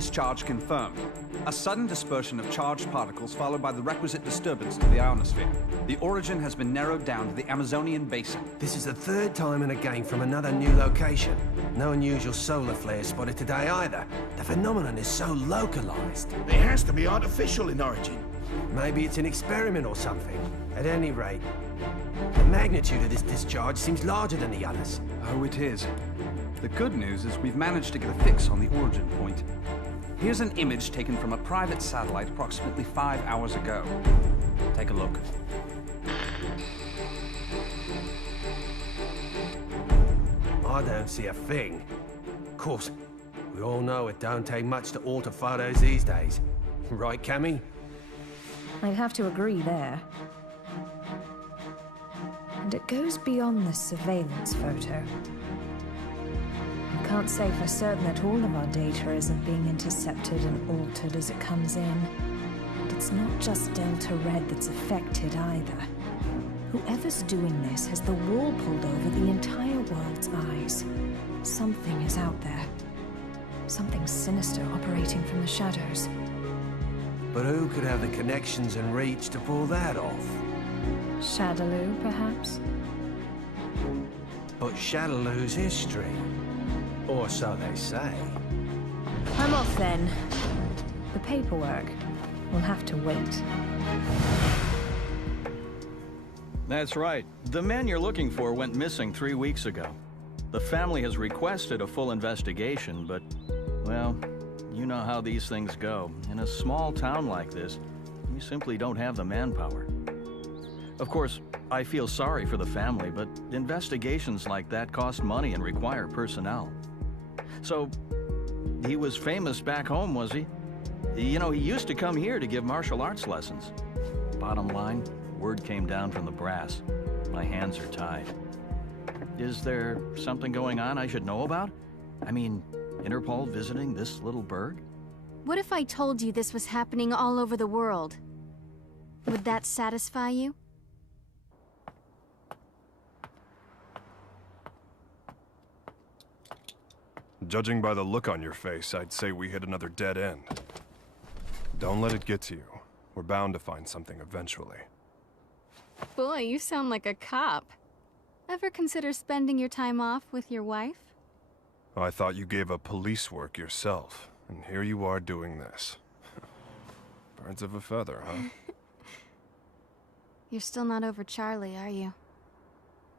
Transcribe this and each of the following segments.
discharge confirmed. A sudden dispersion of charged particles followed by the requisite disturbance to the ionosphere. The origin has been narrowed down to the Amazonian basin. This is the third time in a game from another new location. No unusual solar flares spotted today either. The phenomenon is so localized. It has to be artificial in origin. Maybe it's an experiment or something. At any rate, the magnitude of this discharge seems larger than the others. Oh, it is. The good news is we've managed to get a fix on the origin point. Here's an image taken from a private satellite approximately 5 hours ago. Take a look. I don't see a thing. Of course, we all know it don't take much to alter photos these days. Right, Cammy? I'd have to agree there. And it goes beyond the surveillance photo. I can't say for certain that all of our data isn't being intercepted and altered as it comes in. But it's not just Delta Red that's affected either. Whoever's doing this has the wool pulled over the entire world's eyes. Something is out there. Something sinister operating from the shadows. But who could have the connections and reach to pull that off? Shadaloo, perhaps? But Shadaloo's history. Or so they say. I'm off then. The paperwork will have to wait. That's right. The man you're looking for went missing 3 weeks ago. The family has requested a full investigation, but, well, you know how these things go. In a small town like this, you simply don't have the manpower. Of course, I feel sorry for the family, but investigations like that cost money and require personnel. So, he was famous back home, was he? You know, he used to come here to give martial arts lessons. Bottom line, word came down from the brass. My hands are tied. Is there something going on I should know about? I mean, Interpol visiting this little burg? What if I told you this was happening all over the world? Would that satisfy you? Judging by the look on your face, I'd say we hit another dead end. Don't let it get to you. We're bound to find something eventually. Boy, you sound like a cop. Ever consider spending your time off with your wife? I thought you gave up police work yourself, and here you are doing this. Birds of a feather, huh? You're still not over Charlie, are you?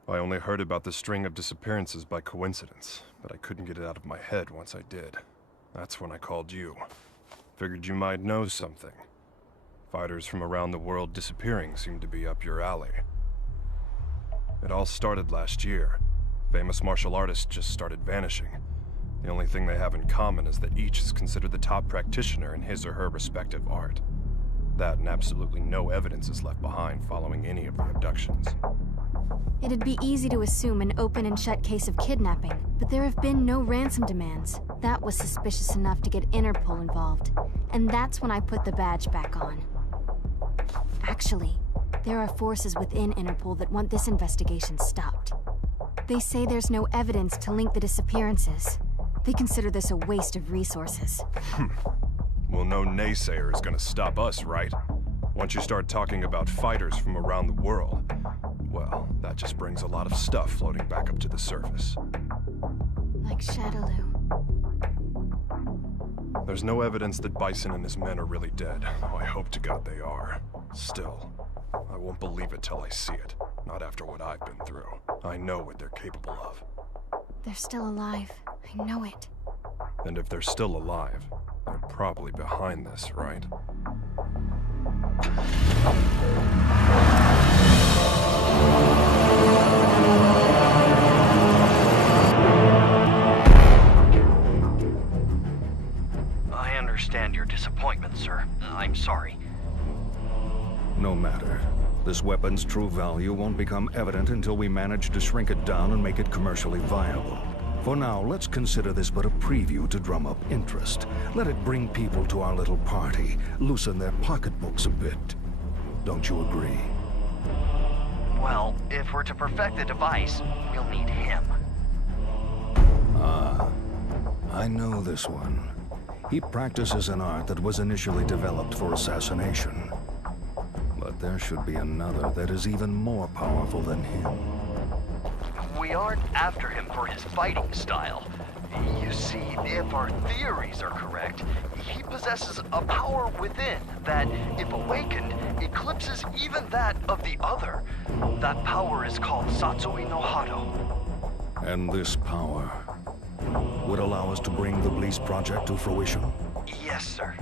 I only heard about the string of disappearances by coincidence, but I couldn't get it out of my head once I did. That's when I called you. Figured you might know something. Fighters from around the world disappearing seemed to be up your alley. It all started last year. Famous martial artists just started vanishing. The only thing they have in common is that each is considered the top practitioner in his or her respective art. That and absolutely no evidence is left behind following any of the abductions. It'd be easy to assume an open and shut case of kidnapping, but there have been no ransom demands. That was suspicious enough to get Interpol involved, and that's when I put the badge back on. Actually, there are forces within Interpol that want this investigation stopped. They say there's no evidence to link the disappearances. They consider this a waste of resources. Well, no naysayer is gonna stop us, right? Once you start talking about fighters from around the world, well, that just brings a lot of stuff floating back up to the surface. Like Shadaloo. There's no evidence that Bison and his men are really dead. Oh, I hope to God they are. Still, I won't believe it till I see it. Not after what I've been through. I know what they're capable of. They're still alive. I know it. And if they're still alive, they're probably behind this, right? I understand your disappointment, sir. I'm sorry. No matter. This weapon's true value won't become evident until we manage to shrink it down and make it commercially viable. For now, let's consider this but a preview to drum up interest. Let it bring people to our little party, loosen their pocketbooks a bit. Don't you agree? Well, if we're to perfect the device, we'll need him. Ah, I know this one. He practices an art that was initially developed for assassination. But there should be another that is even more powerful than him. We aren't after him for his fighting style. You see, if our theories are correct, he possesses a power within that, if awakened, eclipses even that of the other. That power is called Satsui no Hado. And this power would allow us to bring the Bliss project to fruition? Yes, sir.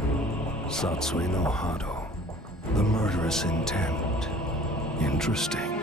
Satsui no Hado. The murderous intent. Interesting.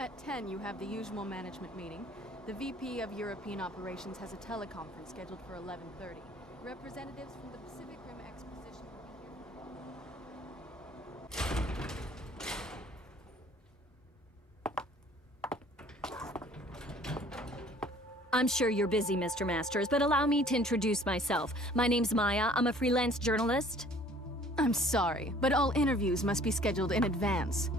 At 10, you have the usual management meeting. The VP of European Operations has a teleconference scheduled for 11:30. Representatives from the Pacific Rim Exposition will be here. I'm sure you're busy, Mr. Masters, but allow me to introduce myself. My name's Maya. I'm a freelance journalist. I'm sorry, but all interviews must be scheduled in advance.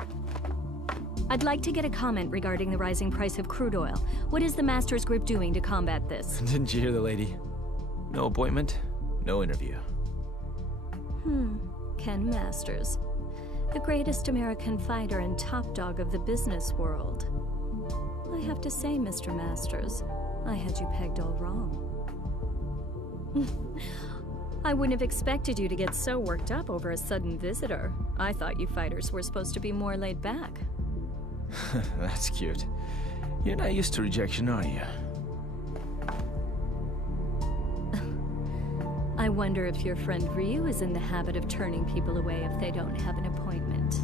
I'd like to get a comment regarding the rising price of crude oil. What is the Masters Group doing to combat this? Didn't you hear the lady? No appointment, no interview. Ken Masters. The greatest American fighter and top dog of the business world. I have to say, Mr. Masters, I had you pegged all wrong. I wouldn't have expected you to get so worked up over a sudden visitor. I thought you fighters were supposed to be more laid back. That's cute. You're not used to rejection, are you? I wonder if your friend Ryu is in the habit of turning people away if they don't have an appointment.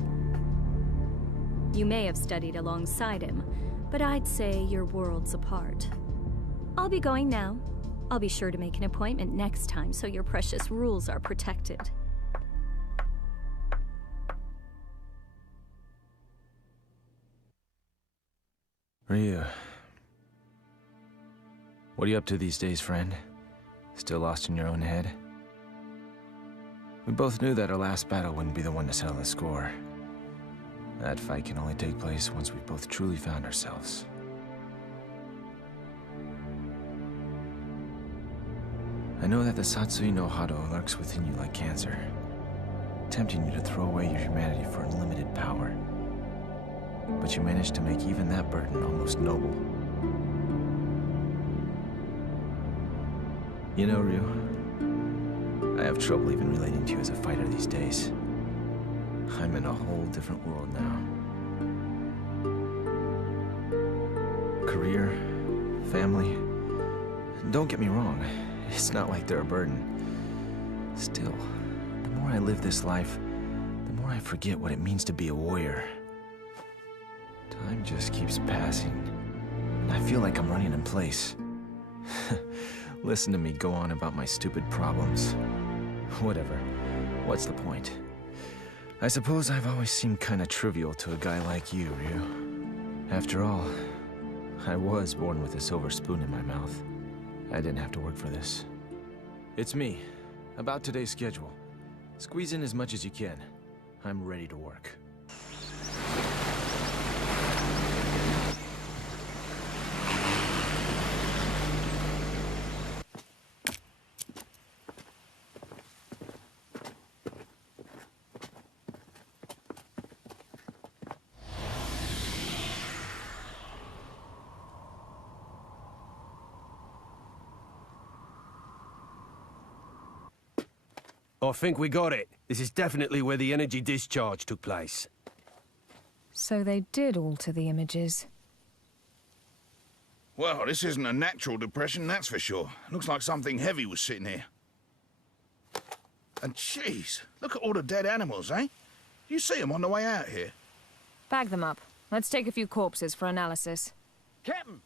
You may have studied alongside him, but I'd say you're worlds apart. I'll be going now. I'll be sure to make an appointment next time so your precious rules are protected. Ryu. What are you up to these days, friend? Still lost in your own head? We both knew that our last battle wouldn't be the one to settle the score. That fight can only take place once we've both truly found ourselves. I know that the Satsui no Hado lurks within you like cancer, tempting you to throw away your humanity for unlimited power. But you managed to make even that burden almost noble. You know, Ryu, I have trouble even relating to you as a fighter these days. I'm in a whole different world now. Career, family. Don't get me wrong, it's not like they're a burden. Still, the more I live this life, the more I forget what it means to be a warrior. Time just keeps passing, and I feel like I'm running in place. Listen to me go on about my stupid problems. Whatever. What's the point? I suppose I've always seemed kinda trivial to a guy like you, Ryu. After all, I was born with a silver spoon in my mouth. I didn't have to work for this. It's me. About today's schedule. Squeeze in as much as you can. I'm ready to work. I think we got it. This is definitely where the energy discharge took place. So they did alter the images. Well, this isn't a natural depression, that's for sure. Looks like something heavy was sitting here. And jeez, look at all the dead animals, eh? You see them on the way out here? Bag them up. Let's take a few corpses for analysis. Captain!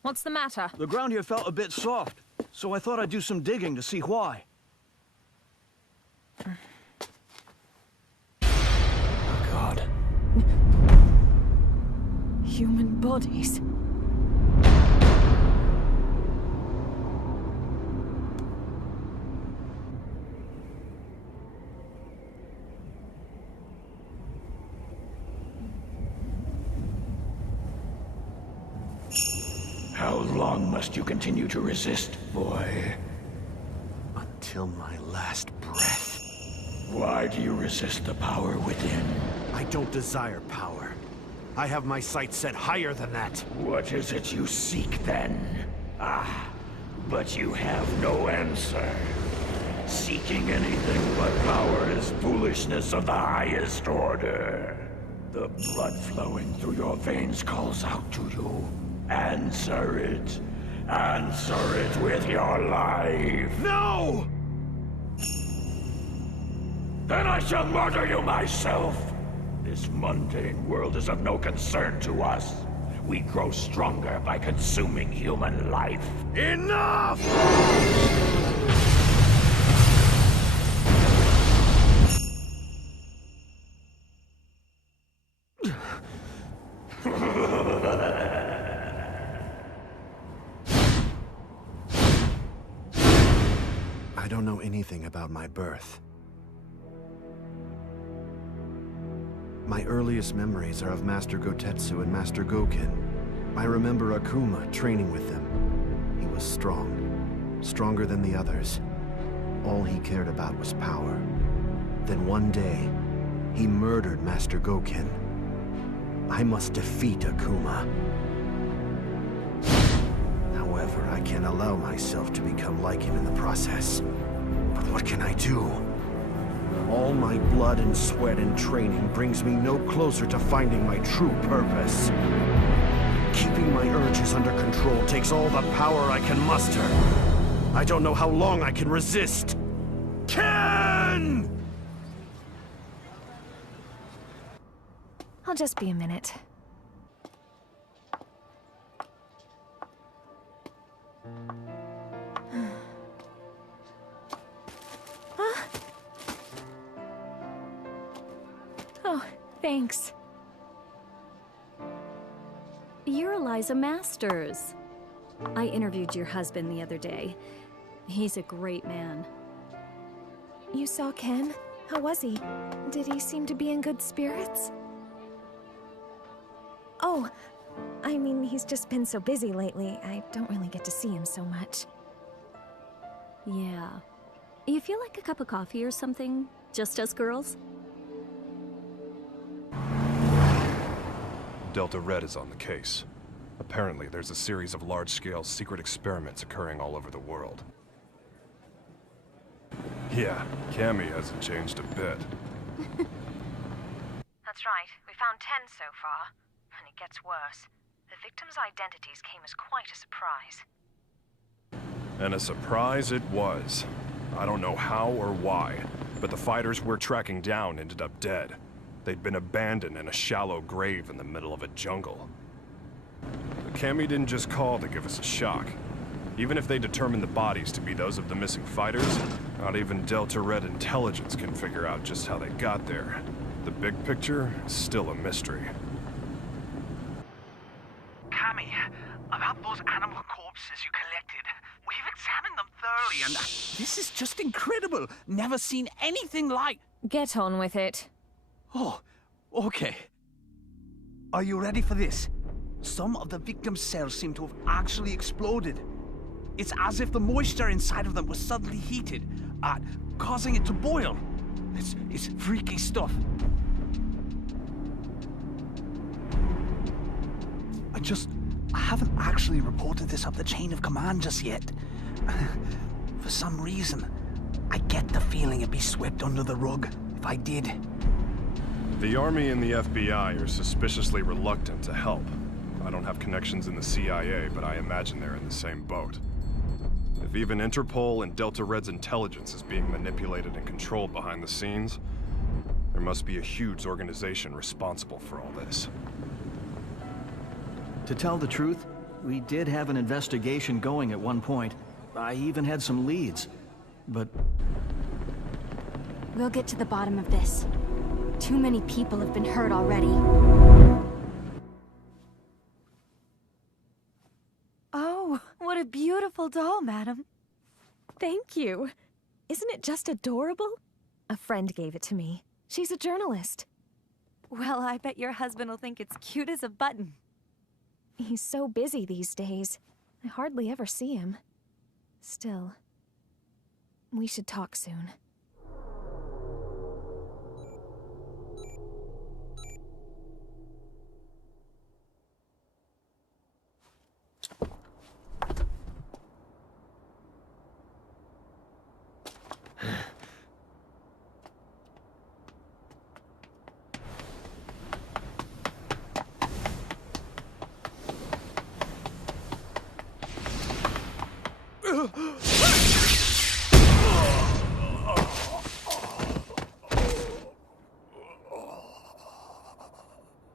What's the matter? The ground here felt a bit soft, so I thought I'd do some digging to see why. Oh, God. Human bodies. How long must you continue to resist, boy? Until my last breath. Why do you resist the power within? I don't desire power. I have my sights set higher than that. What is it you seek, then? Ah, but you have no answer. Seeking anything but power is foolishness of the highest order. The blood flowing through your veins calls out to you. Answer it. Answer it with your life. No! Then I shall murder you myself. This mundane world is of no concern to us. We grow stronger by consuming human life. Enough! I don't know anything about my birth. My earliest memories are of Master Gotetsu and Master Goken. I remember Akuma training with them. He was strong, stronger than the others. All he cared about was power. Then one day, he murdered Master Goken. I must defeat Akuma. However, I can't allow myself to become like him in the process. But what can I do? All my blood and sweat and training brings me no closer to finding my true purpose. Keeping my urges under control takes all the power I can muster. I don't know how long I can resist. Ken! I'll just be a minute. Oh, thanks. You're Eliza Masters. I interviewed your husband the other day. He's a great man. You saw Ken? How was he? Did he seem to be in good spirits? Oh, I mean, he's just been so busy lately. I don't really get to see him so much. Yeah. You feel like a cup of coffee or something? Just us girls? Delta Red is on the case. Apparently, there's a series of large-scale secret experiments occurring all over the world. Yeah, Cammy hasn't changed a bit. That's right. We found 10 so far. And it gets worse. The victims' identities came as quite a surprise. And a surprise it was. I don't know how or why, but the fighters we're tracking down ended up dead. They'd been abandoned in a shallow grave in the middle of a jungle. But Cammy didn't just call to give us a shock. Even if they determined the bodies to be those of the missing fighters, not even Delta Red intelligence can figure out just how they got there. The big picture is still a mystery. about those animal corpses you collected. We've examined them thoroughly, and this is just incredible. Never seen anything like... Get on with it. Oh, okay. Are you ready for this? Some of the victims' cells seem to have actually exploded. It's as if the moisture inside of them was suddenly heated, causing it to boil. It's freaky stuff. I haven't actually reported this up the chain of command just yet. For some reason, I get the feeling it'd be swept under the rug if I did. The Army and the FBI are suspiciously reluctant to help. I don't have connections in the CIA, but I imagine they're in the same boat. If even Interpol and Delta Red's intelligence is being manipulated and controlled behind the scenes, there must be a huge organization responsible for all this. To tell the truth, we did have an investigation going at one point. I even had some leads, but... We'll get to the bottom of this. Too many people have been hurt already. Oh, what a beautiful doll, madam. Thank you. Isn't it just adorable? A friend gave it to me. She's a journalist. Well, I bet your husband will think it's cute as a button. He's so busy these days. I hardly ever see him. Still, we should talk soon.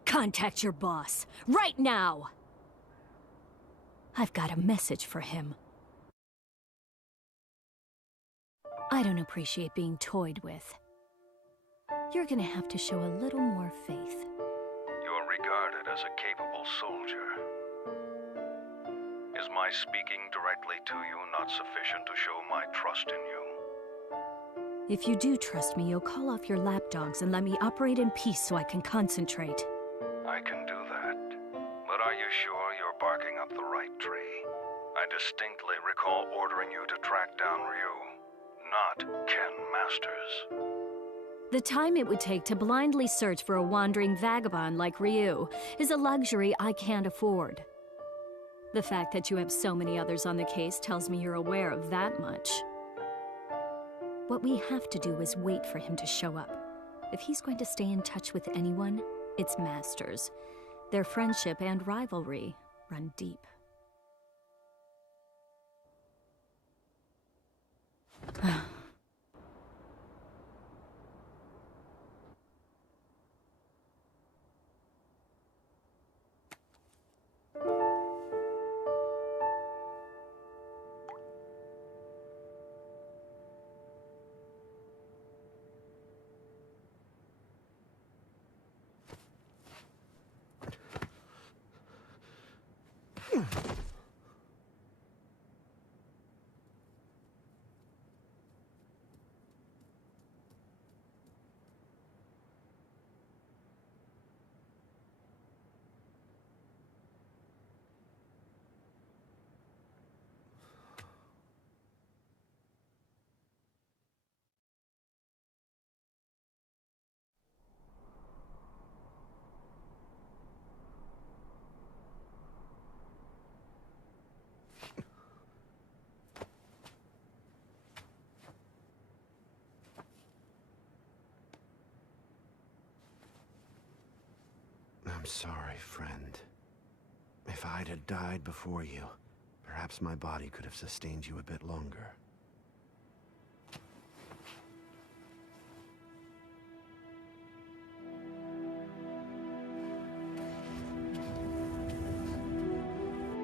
Contact your boss, right now! I've got a message for him. I don't appreciate being toyed with. You're gonna have to show a little more faith. You're regarded as a capable soldier. Is my speaking directly to you not sufficient to show my trust in you? If you do trust me, you'll call off your lapdogs and let me operate in peace so I can concentrate. I can do that. But are you sure you're barking up the right tree? I distinctly recall ordering you to track down Ryu, not Ken Masters. The time it would take to blindly search for a wandering vagabond like Ryu is a luxury I can't afford. The fact that you have so many others on the case tells me you're aware of that much. What we have to do is wait for him to show up. If he's going to stay in touch with anyone, it's Masters. Their friendship and rivalry run deep. I'm sorry, friend. If I'd had died before you, perhaps my body could have sustained you a bit longer.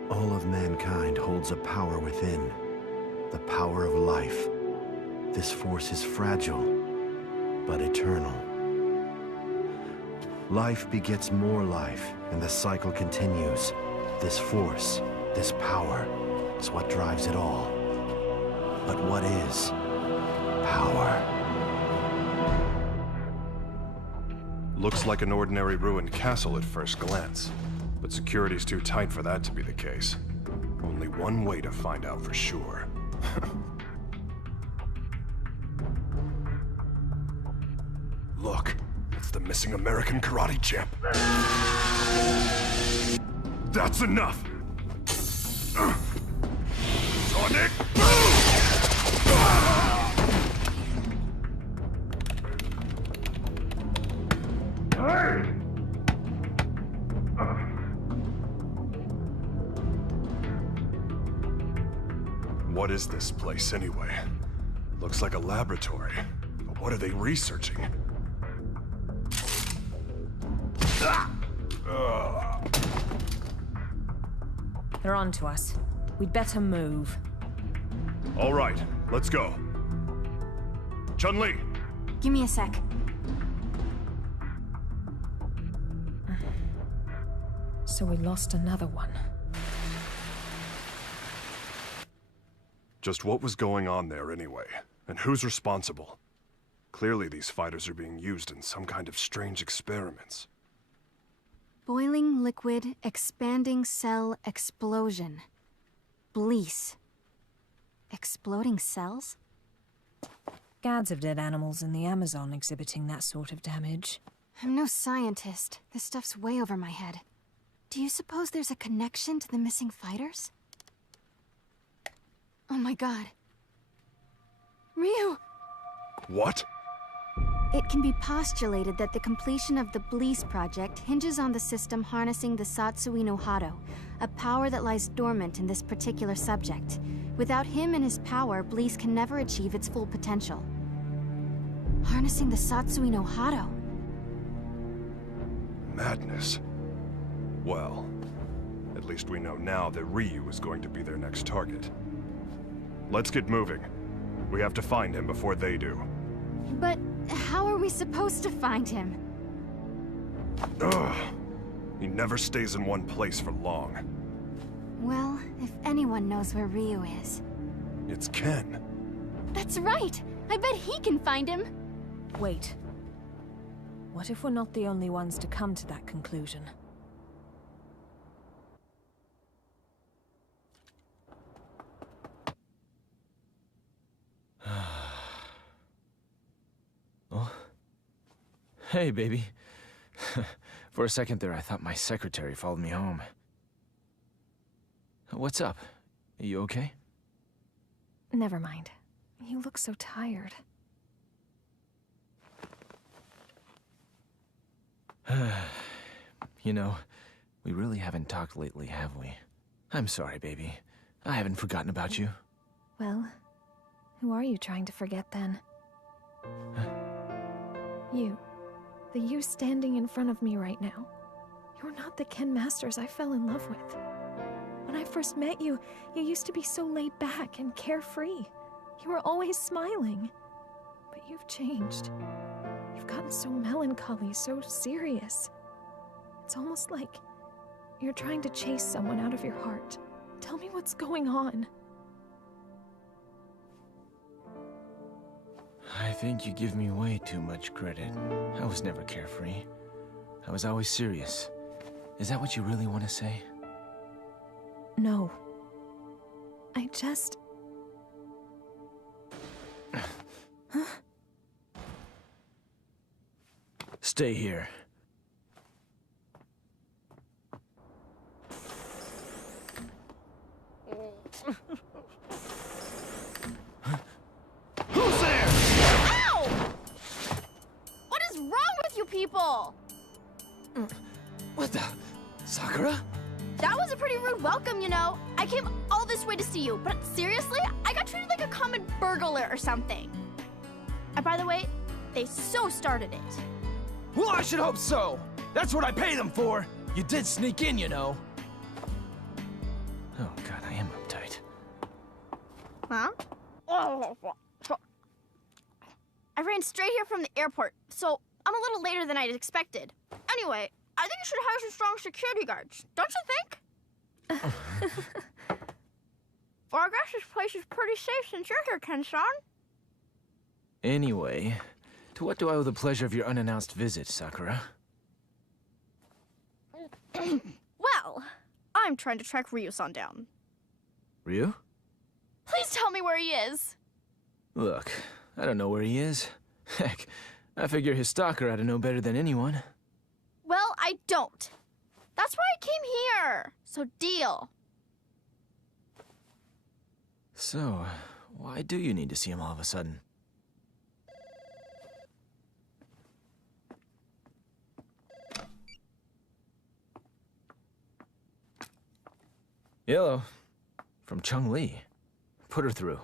All of mankind holds a power within, the power of life. This force is fragile, but eternal. Life begets more life, and the cycle continues. This force, This power is what drives it all. But what is power? Looks like an ordinary ruined castle at first glance, but security's too tight for that to be the case. Only one way to find out for sure. Look, it's the missing American karate champ. That's enough! Sonic boom! Hey! What is this place anyway? Looks like a laboratory, but what are they researching? They're on to us. We'd better move. All right, let's go. Chun-Li! Give me a sec. So we lost another one. Just what was going on there anyway? And who's responsible? Clearly these fighters are being used in some kind of strange experiments. Boiling liquid, expanding cell explosion. Blease. Exploding cells? Gads of dead animals in the Amazon exhibiting that sort of damage. I'm no scientist. This stuff's way over my head. Do you suppose there's a connection to the missing fighters? Oh my god. Ryu! What? It can be postulated that the completion of the Blease project hinges on the system harnessing the Satsui no Hado, a power that lies dormant in this particular subject. Without him and his power, Blease can never achieve its full potential. Harnessing the Satsui no Hado. Madness. Well, at least we know now that Ryu is going to be their next target. Let's get moving. We have to find him before they do. But how are we supposed to find him? Ugh. He never stays in one place for long. Well, if anyone knows where Ryu is... It's Ken. That's right! I bet he can find him! Wait. What if we're not the only ones to come to that conclusion? Oh. Hey, baby. For a second there, I thought my secretary followed me home. What's up? Are you okay? Never mind. You look so tired. You know, we really haven't talked lately, have we? I'm sorry, baby. I haven't forgotten about you. Well, who are you trying to forget then? You. The you standing in front of me right now. You're not the Ken Masters I fell in love with. When I first met you, you used to be so laid back and carefree. You were always smiling. But you've changed. You've gotten so melancholy, so serious. It's almost like you're trying to chase someone out of your heart. Tell me what's going on. I think you give me way too much credit. I was never carefree. I was always serious. Is that what you really want to say? No. I just... Huh? Stay here. Who's there? Ow! What is wrong with you people? What the? Sakura? That was a pretty rude welcome, you know. I came all this way to see you, but seriously, I got treated like a common burglar or something. And by the way, they so started it. Well, I should hope so. That's what I pay them for. You did sneak in, you know. Oh god, I am uptight. Huh? I ran straight here from the airport, so I'm a little later than I'd expected. Anyway, I think you should hire some strong security guards, don't you think? Well, I guess this place is pretty safe since you're here, Ken-san. Anyway, to what do I owe the pleasure of your unannounced visit, Sakura? Well, I'm trying to track Ryu-san down. Ryu? Please tell me where he is. Look, I don't know where he is. Heck, I figure his stalker ought to know better than anyone. Well, I don't. That's why I came here. So deal. So, why do you need to see him all of a sudden? Hello. From Chung-Li. Put her through.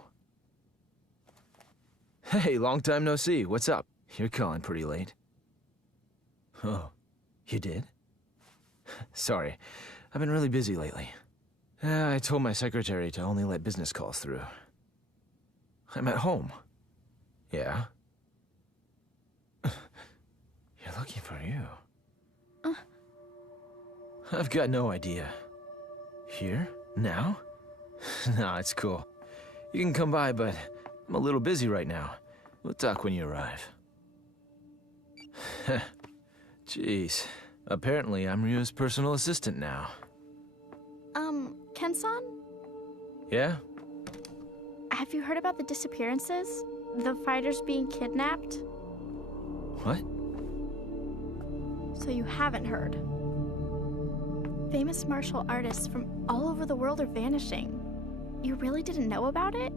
Hey, long time no see. What's up? You're calling pretty late. Oh, you did? Sorry, I've been really busy lately. I told my secretary to only let business calls through. I'm at home. Yeah? You're looking for you. I've got no idea. Here? Now? Nah, it's cool. You can come by, but I'm a little busy right now. We'll talk when you arrive. Jeez. Apparently, I'm Ryu's personal assistant now. Ken-san? Yeah? Have you heard about the disappearances? The fighters being kidnapped? What? So you haven't heard. Famous martial artists from all over the world are vanishing. You really didn't know about it?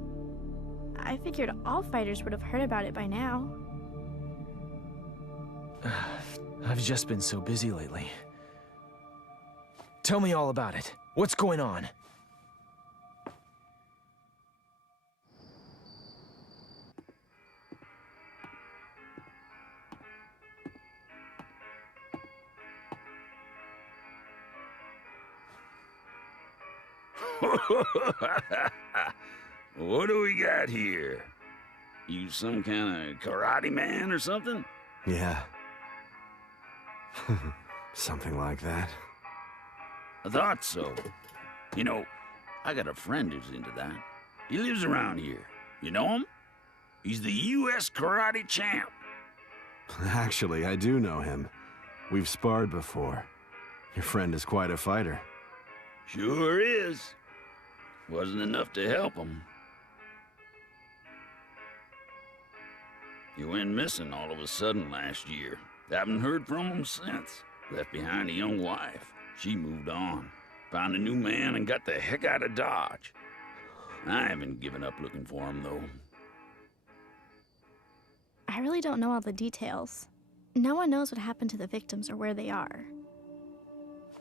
I figured all fighters would have heard about it by now. I've just been so busy lately. Tell me all about it. What's going on? What do we got here? You some kind of karate man or something? Yeah. Something like that. I thought so. You know, I got a friend who's into that. He lives around here. You know him? He's the U.S. karate champ. Actually, I do know him. We've sparred before. Your friend is quite a fighter. Sure is. Wasn't enough to help him. He went missing all of a sudden last year. Haven't heard from him since. Left behind a young wife. She moved on. Found a new man and got the heck out of Dodge. I haven't given up looking for him, though. I really don't know all the details. No one knows what happened to the victims or where they are.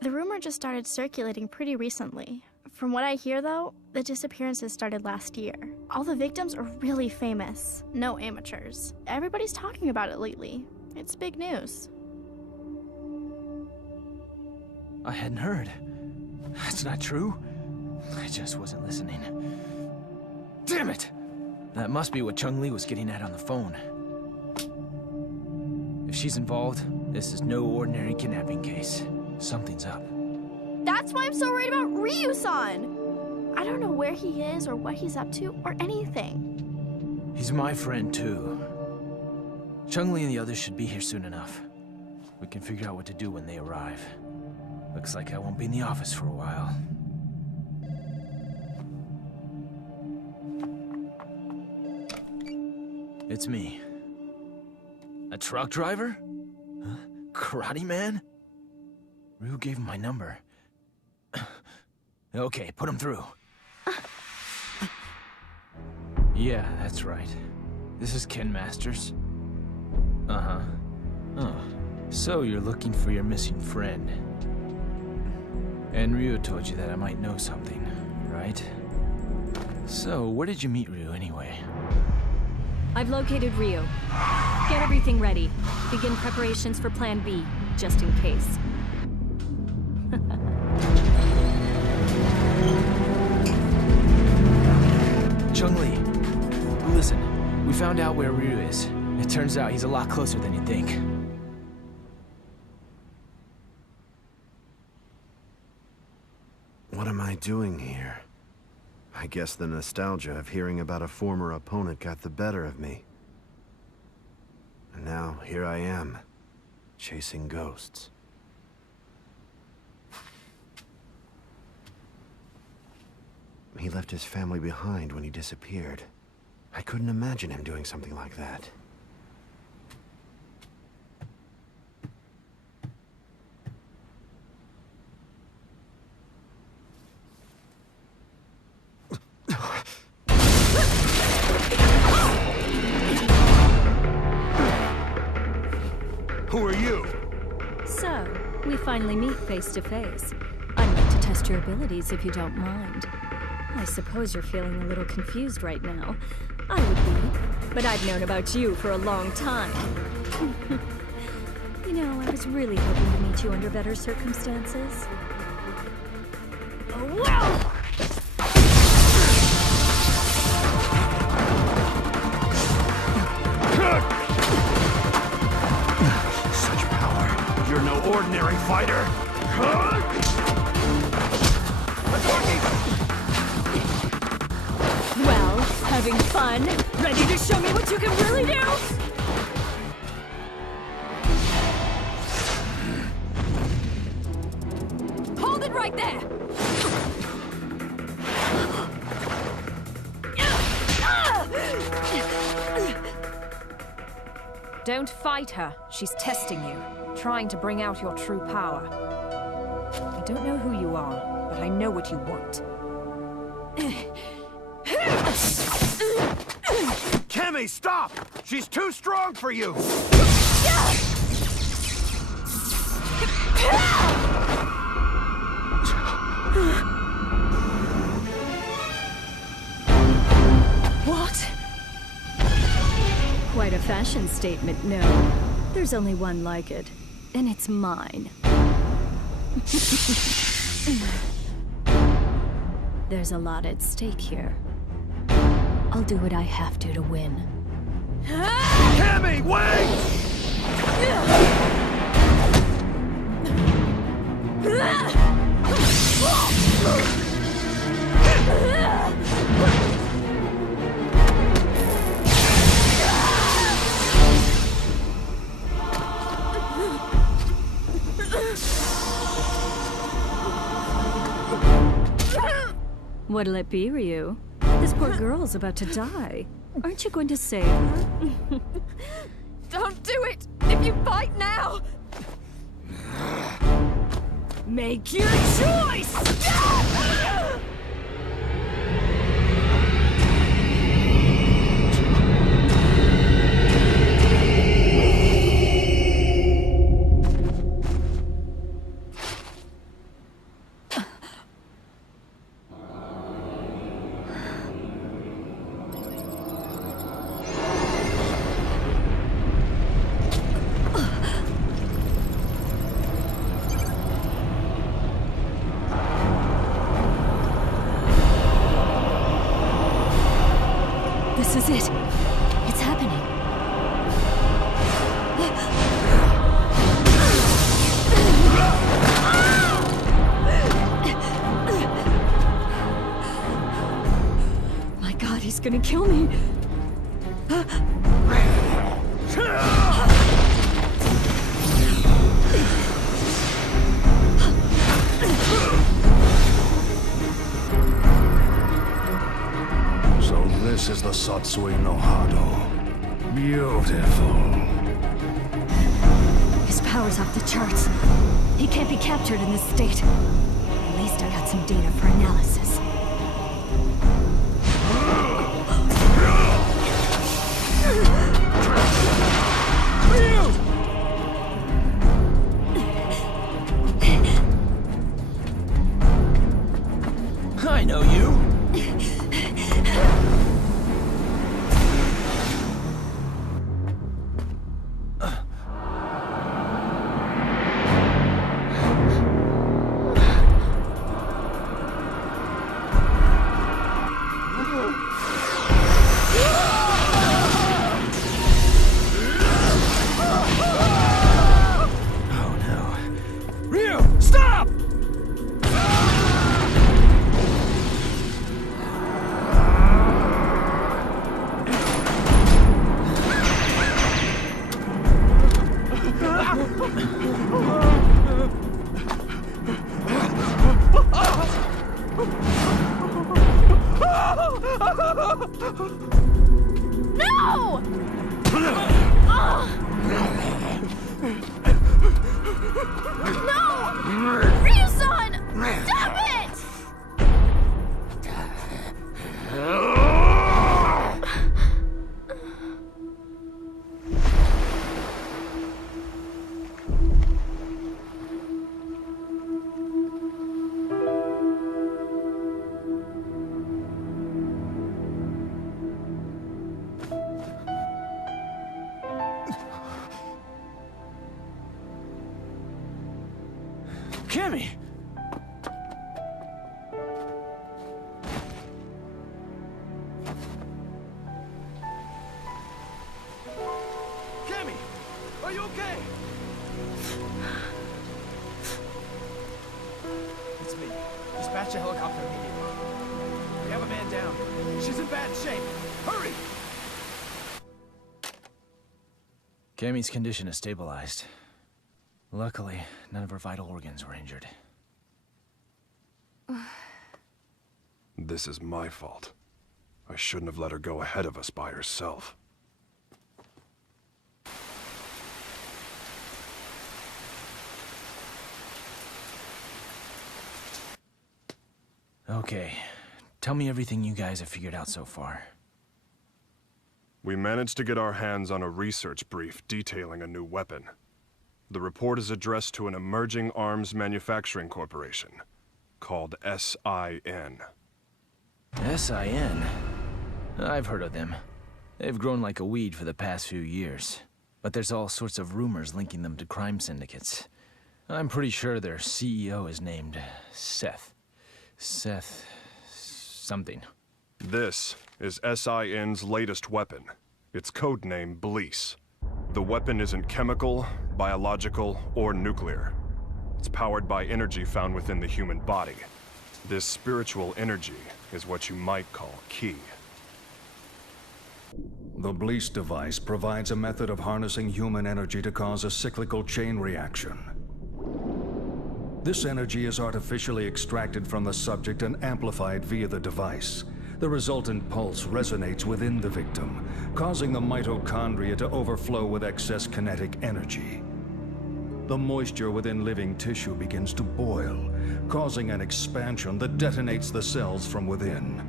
The rumor just started circulating pretty recently. From what I hear, though, the disappearances started last year. All the victims are really famous. No amateurs. Everybody's talking about it lately. It's big news. I hadn't heard. That's not true. I just wasn't listening. Damn it! That must be what Chung-Li was getting at on the phone. If she's involved, this is no ordinary kidnapping case. Something's up. That's why I'm so worried about Ryu-san! I don't know where he is or what he's up to or anything. He's my friend, too. Chung-Li and the others should be here soon enough. We can figure out what to do when they arrive. Looks like I won't be in the office for a while. It's me. A truck driver? Huh? Karate man? Ryu gave him my number. Okay, put him through. Yeah, that's right. This is Ken Masters. Uh-huh. Oh, so you're looking for your missing friend. And Ryu told you that I might know something, right? So, where did you meet Ryu anyway? I've located Ryu. Get everything ready. Begin preparations for Plan B, just in case. Chung-Li, listen, we found out where Ryu is. It turns out he's a lot closer than you think. What am I doing here? I guess the nostalgia of hearing about a former opponent got the better of me. And now, here I am, chasing ghosts. He left his family behind when he disappeared. I couldn't imagine him doing something like that. Who are you? So, we finally meet face to face. I'd like to test your abilities if you don't mind. I suppose you're feeling a little confused right now. I would be, but I've known about you for a long time. You know, I was really hoping to meet you under better circumstances. Oh, wow! Such power. You're no ordinary fighter. Well, having fun? Ready to show me what you can really do? Hold it right there! Don't fight her. She's testing you, trying to bring out your true power. I don't know who you are, but I know what you want. Kemi, stop! She's too strong for you! What? Quite a fashion statement, no. There's only one like it, and it's mine. There's a lot at stake here. I'll do what I have to win. Kemi, wait! What'll it be, Ryu? This poor girl's about to die. Aren't you going to save her? Don't do it! If you fight now! Make your choice! This is it. It's happening. My God, he's gonna kill me. This is the Satsui no Hado. Beautiful. His power's off the charts. He can't be captured in this state. At least I got some data for analysis. I know you. No! No! Ryu-san! Stop it! Kimmy! Kimmy! Are you okay? It's me. Dispatch a helicopter immediately. We have a man down. She's in bad shape. Hurry! Cammy's condition is stabilized. Luckily, none of her vital organs were injured. This is my fault. I shouldn't have let her go ahead of us by herself. Okay, tell me everything you guys have figured out so far. We managed to get our hands on a research brief detailing a new weapon. The report is addressed to an emerging arms manufacturing corporation called SIN. SIN? I've heard of them. They've grown like a weed for the past few years. But there's all sorts of rumors linking them to crime syndicates. I'm pretty sure their CEO is named Seth. Seth... something. This is SIN's latest weapon. Its codename Bleece. The weapon isn't chemical, biological, or nuclear. It's powered by energy found within the human body. This spiritual energy is what you might call ki. The Bleece device provides a method of harnessing human energy to cause a cyclical chain reaction. This energy is artificially extracted from the subject and amplified via the device. The resultant pulse resonates within the victim, causing the mitochondria to overflow with excess kinetic energy. The moisture within living tissue begins to boil, causing an expansion that detonates the cells from within.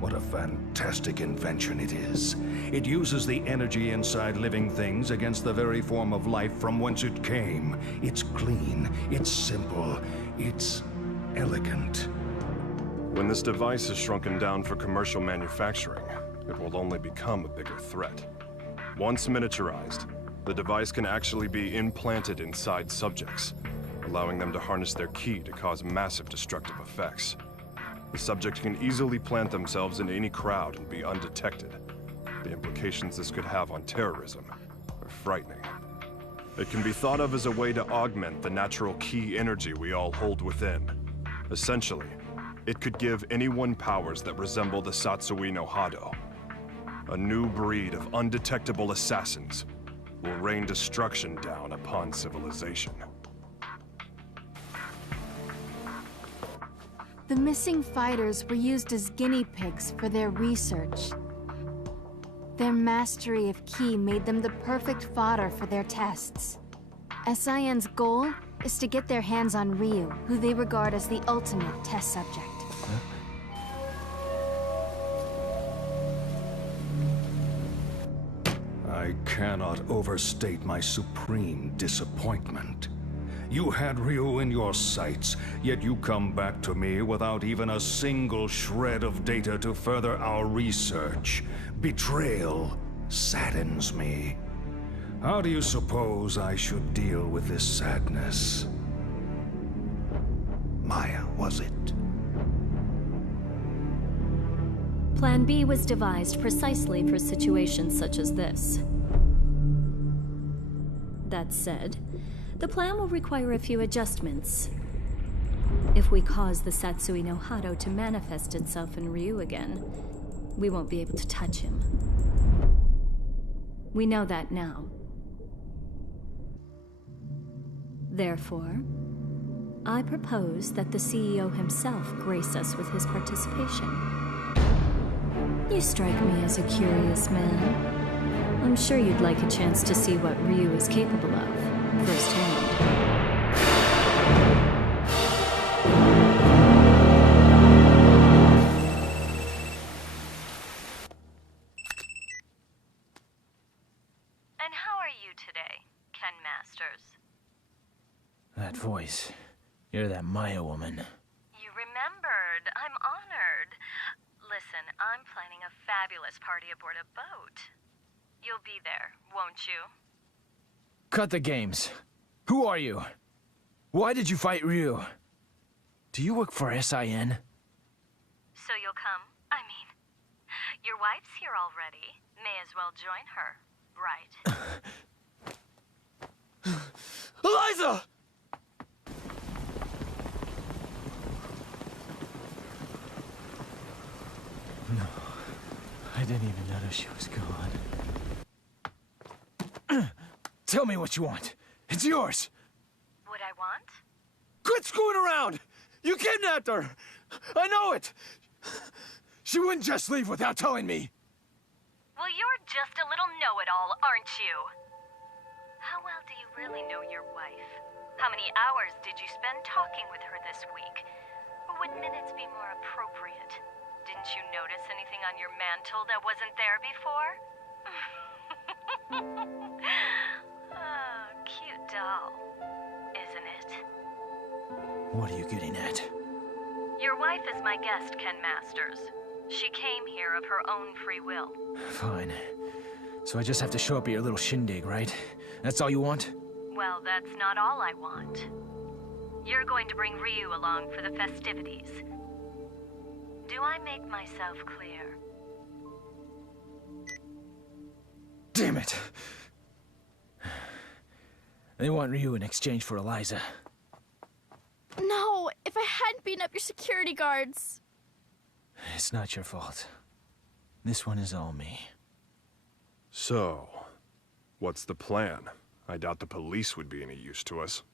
What a fantastic invention it is. It uses the energy inside living things against the very form of life from whence it came. It's clean, it's simple, it's elegant. When this device is shrunken down for commercial manufacturing, it will only become a bigger threat. Once miniaturized, the device can actually be implanted inside subjects, allowing them to harness their ki to cause massive destructive effects. The subject can easily plant themselves in any crowd and be undetected. The implications this could have on terrorism are frightening. It can be thought of as a way to augment the natural ki energy we all hold within. Essentially, it could give anyone powers that resemble the Satsui no Hado. A new breed of undetectable assassins will rain destruction down upon civilization. The missing fighters were used as guinea pigs for their research. Their mastery of ki made them the perfect fodder for their tests. SIN's goal is to get their hands on Ryu, who they regard as the ultimate test subject. I cannot overstate my supreme disappointment. You had Ryu in your sights, yet you come back to me without even a single shred of data to further our research. Betrayal saddens me. How do you suppose I should deal with this sadness? Maya, was it? Plan B was devised precisely for situations such as this. That said, the plan will require a few adjustments. If we cause the Satsui no Hado to manifest itself in Ryu again, we won't be able to touch him. We know that now. Therefore, I propose that the CEO himself grace us with his participation. You strike me as a curious man. I'm sure you'd like a chance to see what Ryu is capable of, firsthand. And how are you today, Ken Masters? That voice. You're that Maya woman. You remembered. I'm honored. Listen, I'm planning a fabulous party aboard a boat. You'll be there, won't you? Cut the games. Who are you? Why did you fight Ryu? Do you work for SIN? So you'll come? I mean, your wife's here already. May as well join her, right? Eliza! No, I didn't even notice she was gone. Tell me what you want. It's yours. What I want? Quit screwing around! You kidnapped her! I know it! She wouldn't just leave without telling me. Well, you're just a little know-it-all, aren't you? How well do you really know your wife? How many hours did you spend talking with her this week? Or would minutes be more appropriate? Didn't you notice anything on your mantle that wasn't there before? Oh, cute doll, isn't it? What are you getting at? Your wife is my guest, Ken Masters. She came here of her own free will. Fine. So I just have to show up at your little shindig, right? That's all you want? Well, that's not all I want. You're going to bring Ryu along for the festivities. Do I make myself clear? Damn it! They want Ryu in exchange for Eliza. No, if I hadn't beaten up your security guards. It's not your fault. This one is all me. So, what's the plan? I doubt the police would be any use to us.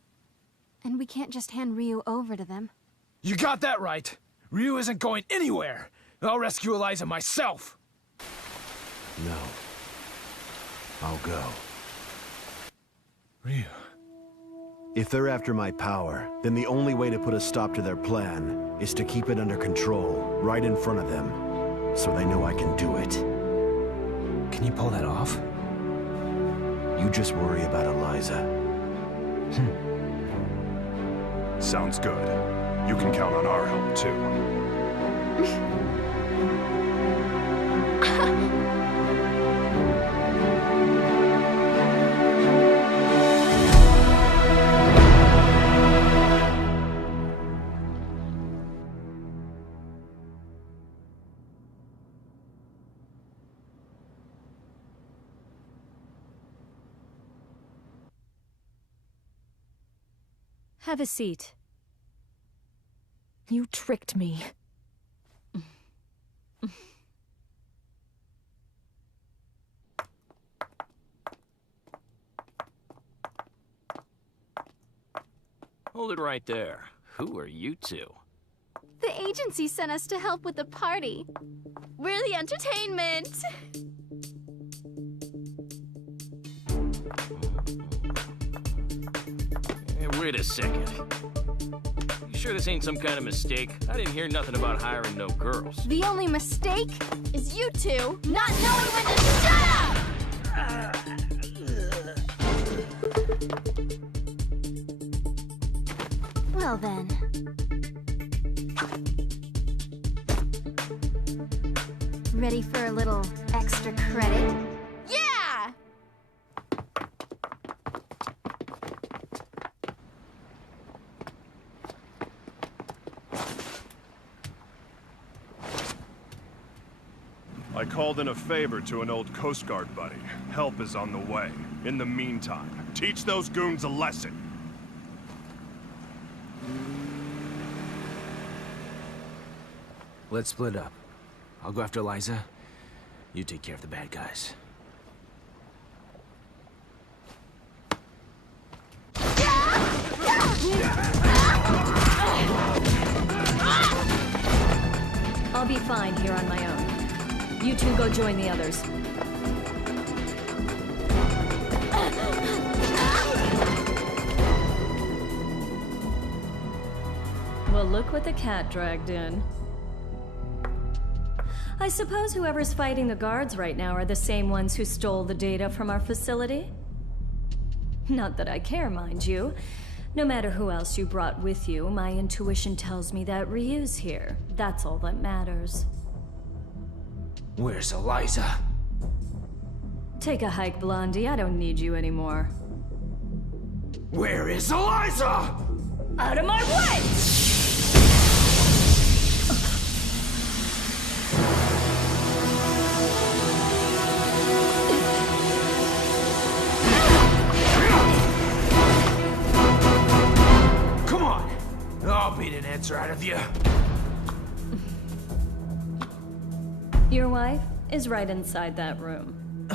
And we can't just hand Ryu over to them. You got that right! Ryu isn't going anywhere! I'll rescue Eliza myself! No. I'll go. Ryu. If they're after my power, then the only way to put a stop to their plan is to keep it under control, right in front of them, so they know I can do it. Can you pull that off? You just worry about Eliza. Sounds good. You can count on our help, too. Have a seat. You tricked me. Hold it right there. Who are you two? The agency sent us to help with the party. We're the entertainment. Hey, wait a second. You sure this ain't some kind of mistake? I didn't hear nothing about hiring no girls. The only mistake is you two not knowing when to shut up! Well then. Ready for a little extra credit? Yeah! I called in a favor to an old Coast Guard buddy. Help is on the way. In the meantime, teach those goons a lesson. Let's split up. I'll go after Eliza. You take care of the bad guys. I'll be fine here on my own. You two go join the others. Well, look what the cat dragged in. I suppose whoever's fighting the guards right now are the same ones who stole the data from our facility? Not that I care, mind you. No matter who else you brought with you, my intuition tells me that Ryu's here. That's all that matters. Where's Eliza? Take a hike, Blondie. I don't need you anymore. Where is Eliza? Out of my way! I'll beat an answer out of you. Your wife is right inside that room.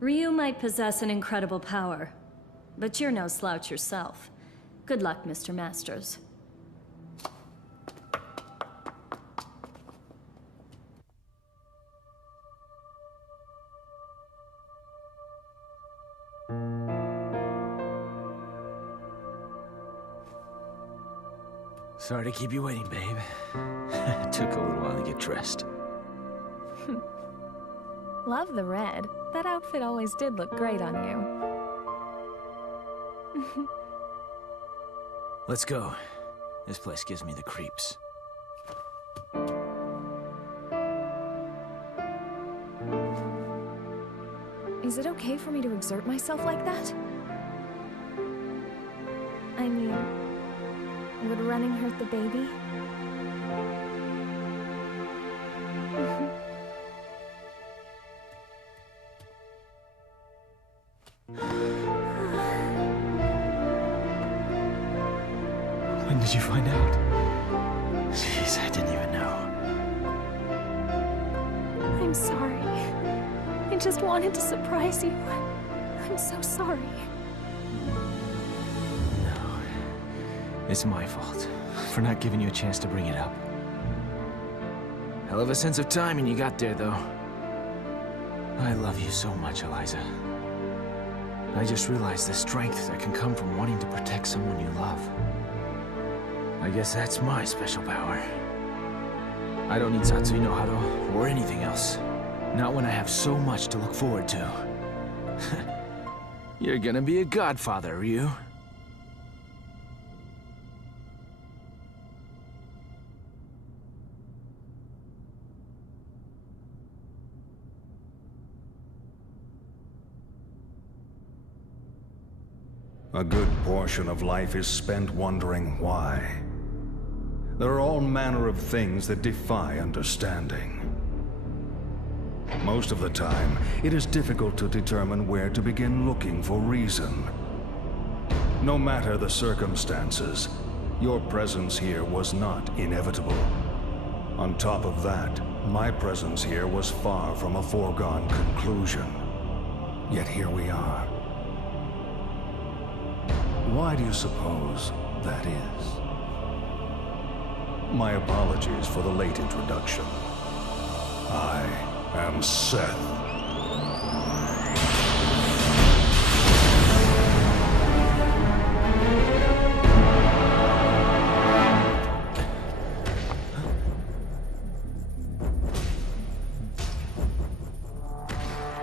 Ryu might possess an incredible power, but you're no slouch yourself. Good luck, Mr. Masters. Sorry to keep you waiting, babe. It took a little while to get dressed. Love the red. That outfit always did look great on you. Let's go. This place gives me the creeps. Is it okay for me to exert myself like that? I mean, would running hurt the baby? When did you find out? Jeez, I didn't even know. I'm sorry. I just wanted to surprise you. I'm so sorry. It's my fault for not giving you a chance to bring it up. Hell of a sense of timing you got there, though. I love you so much, Eliza. I just realized the strength that can come from wanting to protect someone you love. I guess that's my special power. I don't need Satsui no Hado or anything else. Not when I have so much to look forward to. You're gonna be a godfather, Ryu. A good portion of life is spent wondering why. There are all manner of things that defy understanding. Most of the time, it is difficult to determine where to begin looking for reason. No matter the circumstances, your presence here was not inevitable. On top of that, my presence here was far from a foregone conclusion. Yet here we are. Why do you suppose that is? My apologies for the late introduction. I am Seth.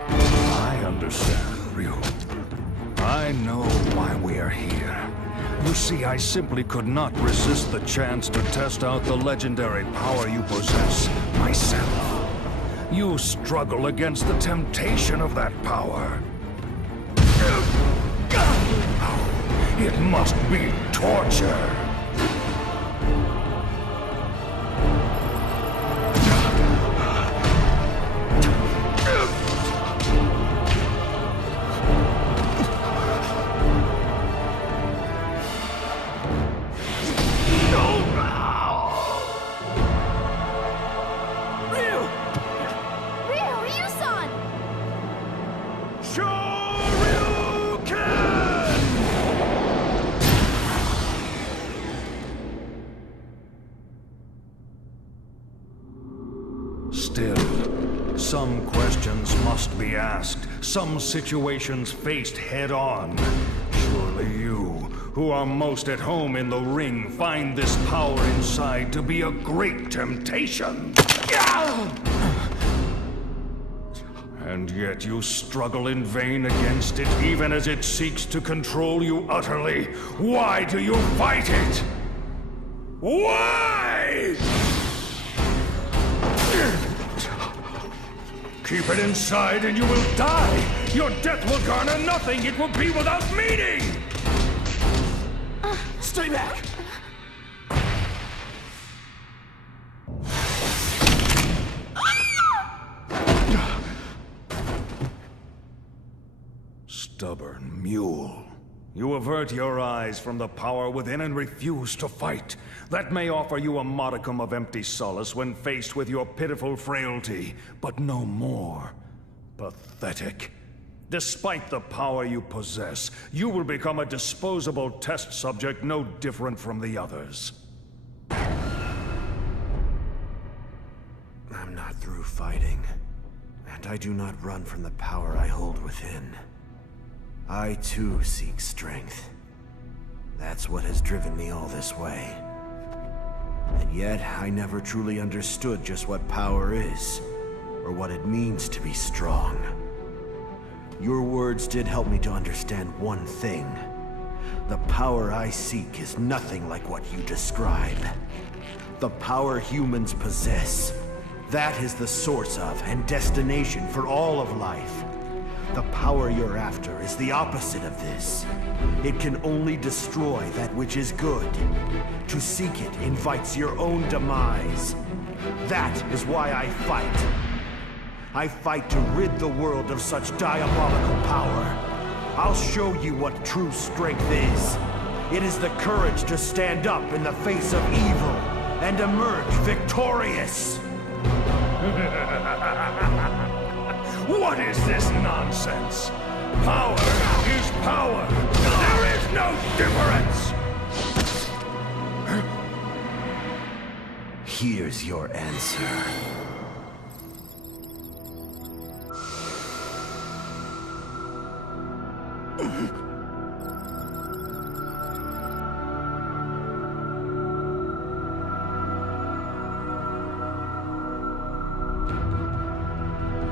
I understand, Ryu. I know why we are here. You see, I simply could not resist the chance to test out the legendary power you possess myself. You struggle against the temptation of that power. It must be torture. Still, some questions must be asked, some situations faced head-on. Surely you, who are most at home in the ring, find this power inside to be a great temptation. And yet you struggle in vain against it, even as it seeks to control you utterly. Why do you fight it? Why? Keep it inside and you will die. Your death will garner nothing. It will be without meaning. Stay back. Stubborn mule. You avert your eyes from the power within and refuse to fight. That may offer you a modicum of empty solace when faced with your pitiful frailty, but no more. Pathetic. Despite the power you possess, you will become a disposable test subject no different from the others. I'm not through fighting, and I do not run from the power I hold within. I too seek strength. That's what has driven me all this way. And yet, I never truly understood just what power is, or what it means to be strong. Your words did help me to understand one thing. The power I seek is nothing like what you describe. The power humans possess, that is the source of and destination for all of life. The power you're after is the opposite of this. It can only destroy that which is good. To seek it invites your own demise. That is why I fight. I fight to rid the world of such diabolical power. I'll show you what true strength is. It is the courage to stand up in the face of evil and emerge victorious. What is this nonsense? Power is power. There is no difference. Here's your answer.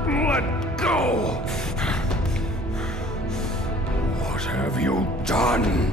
Let go! What have you done?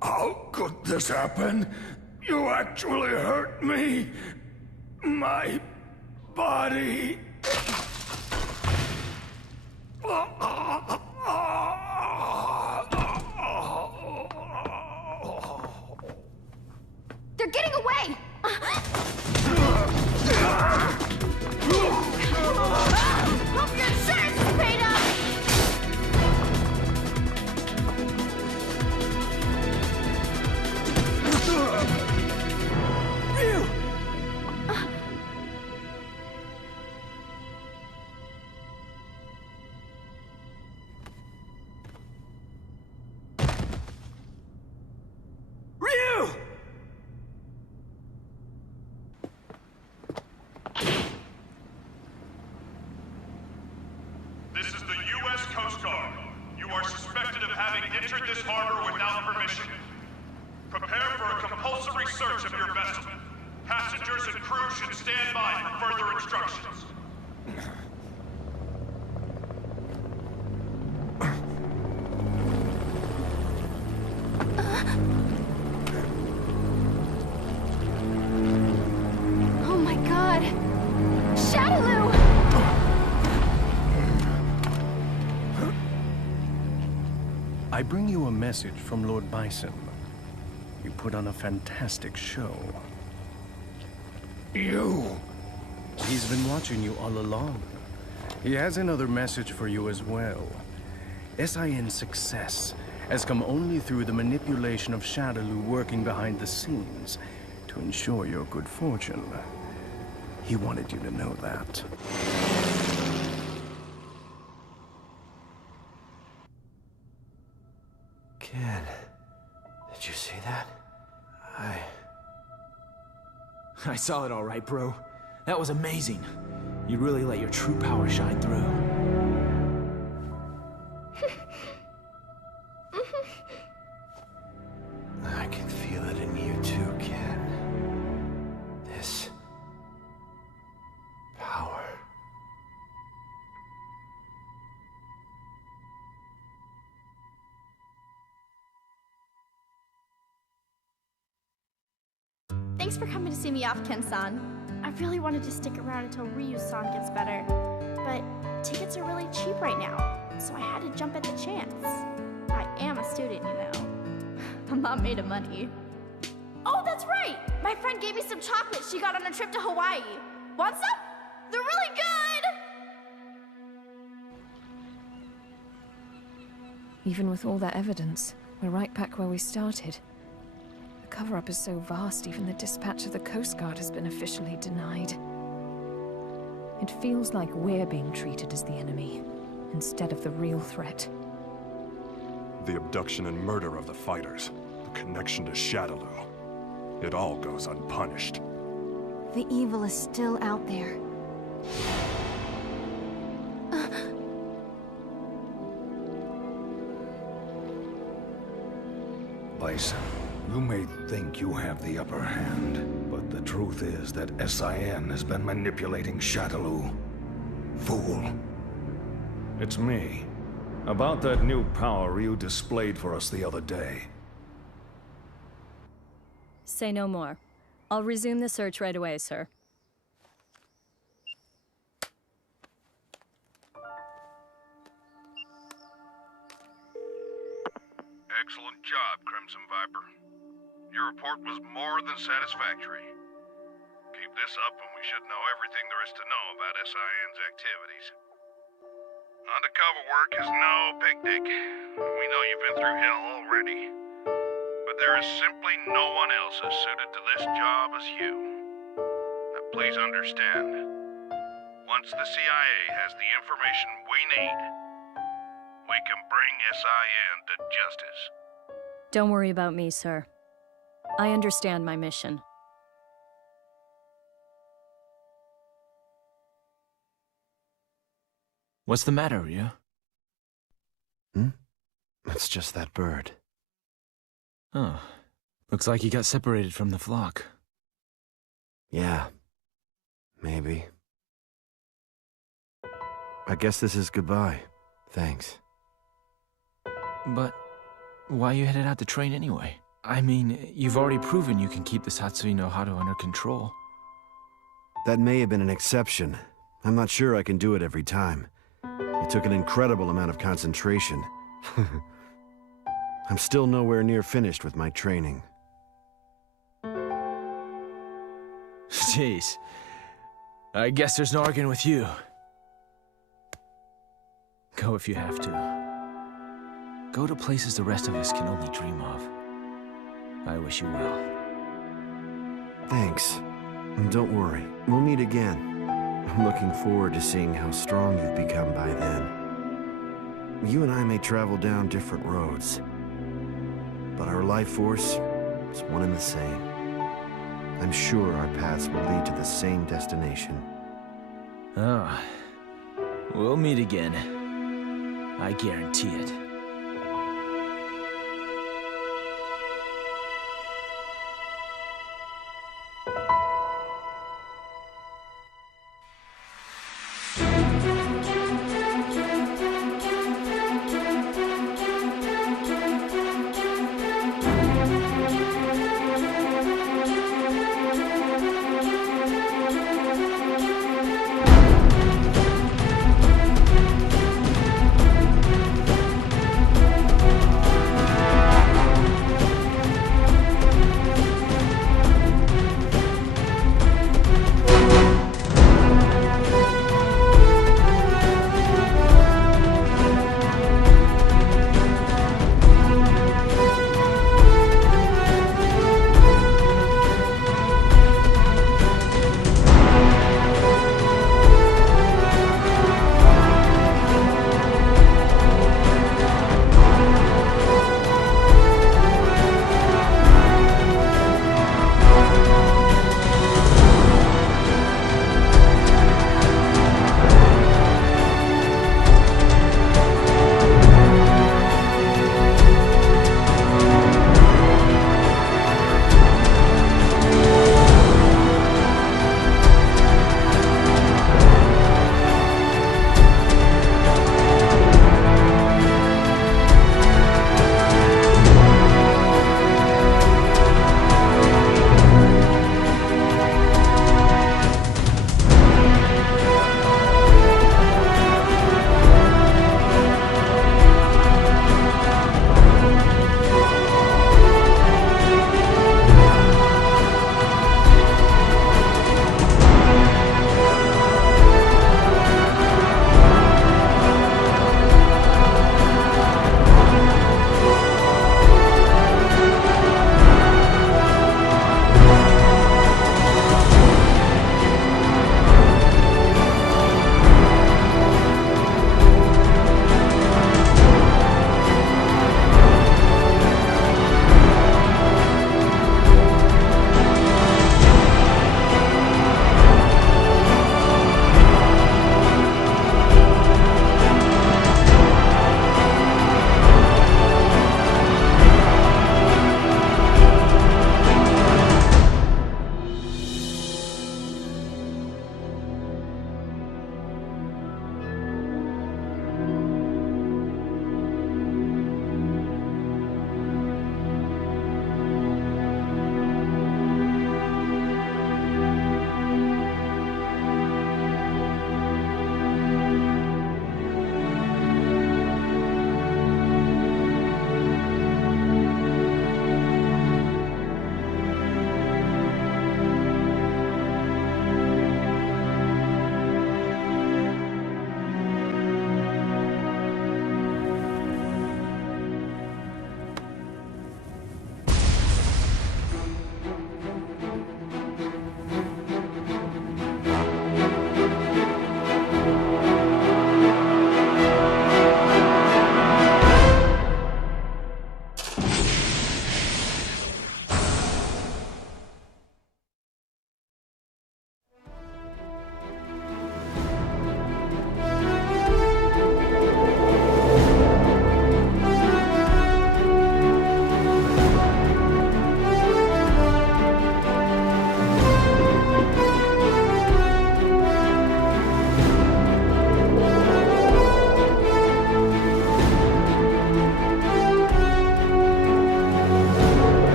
How could this happen? You actually hurt me. My body. They're getting away! Hope your insurance is paid up! Ryu! Ryu! This is the U.S. Coast Guard. You are suspected of having entered this harbor without permission. Prepare for a compulsory search of your vessel. Passengers and crew should stand by for further instructions. Oh my god. I bring you a message from Lord Bison. You put on a fantastic show. You? He's been watching you all along. He has another message for you as well. SIN's success has come only through the manipulation of Shadaloo working behind the scenes to ensure your good fortune. He wanted you to know that. Ken, did you see that? I saw it all right, bro. That was amazing. You really let your true power shine through. I can feel it in you too, Ken. This power. Thanks for coming to see me off, Ken-san. I really wanted to stick around until Ryu's song gets better, but tickets are really cheap right now, so I had to jump at the chance. I am a student, you know. I'm not made of money. Oh, that's right! My friend gave me some chocolates she got on a trip to Hawaii. Want some? They're really good! Even with all that evidence, we're right back where we started. The cover-up is so vast, even the dispatch of the Coast Guard has been officially denied. It feels like we're being treated as the enemy, instead of the real threat. The abduction and murder of the fighters, the connection to Shadaloo. It all goes unpunished. The evil is still out there. Bison, you may think you have the upper hand, but the truth is that SIN has been manipulating Shadaloo. Fool. It's me. About that new power you displayed for us the other day. Say no more. I'll resume the search right away, sir. Excellent job, Crimson Viper. Your report was more than satisfactory. Keep this up and we should know everything there is to know about SIN's activities. Undercover work is no picnic. We know you've been through hell already. But there is simply no one else as suited to this job as you. Now please understand, once the CIA has the information we need, we can bring SIN to justice. Don't worry about me, sir. I understand my mission. What's the matter, Ryu? It's just that bird. Oh. Looks like he got separated from the flock. Yeah. Maybe. I guess this is goodbye. Thanks. But why you headed out to train anyway? I mean, you've already proven you can keep this Hatsui no Hado under control. That may have been an exception. I'm not sure I can do it every time. It took an incredible amount of concentration. I'm still nowhere near finished with my training. Jeez. I guess there's no arguing with you. Go if you have to. Go to places the rest of us can only dream of. I wish you well. Thanks. And don't worry, we'll meet again. I'm looking forward to seeing how strong you've become by then. You and I may travel down different roads, but our life force is one and the same. I'm sure our paths will lead to the same destination. Oh. We'll meet again. I guarantee it.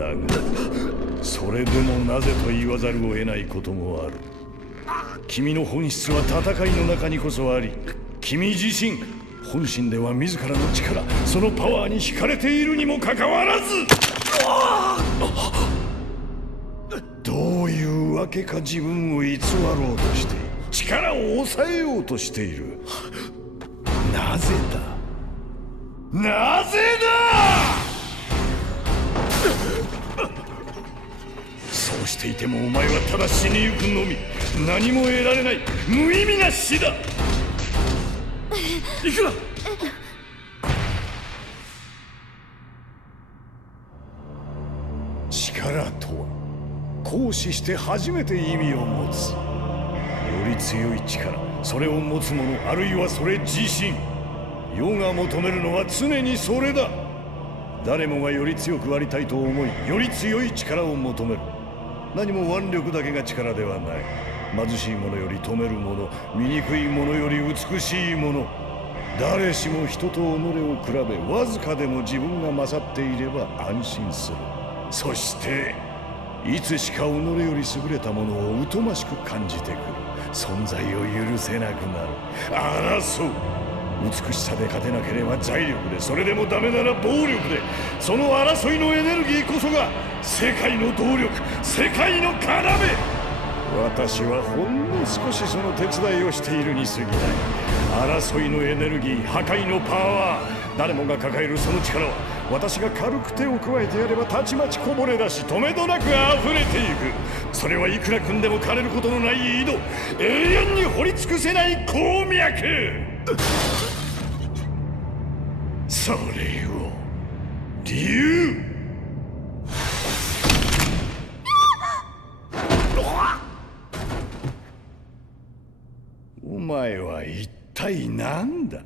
だがそれでもなぜと言わざるを得ないこともある。君の本質は戦いの中にこそあり、君自身本心では自らの力、そのパワーに惹かれているにもかかわらず、どういうわけか自分を偽ろうとしている。力を抑えようとしている。なぜだ、なぜだ。そうしていてもお前はただ死にゆくのみ。何も得られない無意味な死だ。行くな。力とは行使して初めて意味を持つ。より強い力、それを持つ者、あるいはそれ自身。世が求めるのは常にそれだ。誰もがより強くありたいと思い、より強い力を求める。何も腕力だけが力ではない。貧しい者より富める者、醜い者より美しい者、誰しも人と己を比べ、わずかでも自分が勝っていれば安心する。そしていつしか己より優れたものを疎ましく感じてくる。存在を許せなくなる。争う。美しさで勝てなければ財力で、それでもダメなら暴力で。その争いのエネルギーこそが世界の動力、世界の要。私はほんの少しその手伝いをしているに過ぎない。争いのエネルギー、破壊のパワー、誰もが抱えるその力は、私が軽く手を加えてやればたちまちこぼれ出し、止めどなく溢れていく。それはいくら組んでも枯れることのない井戸、永遠に掘り尽くせない鉱脈。それを理由。お前は一体何だ。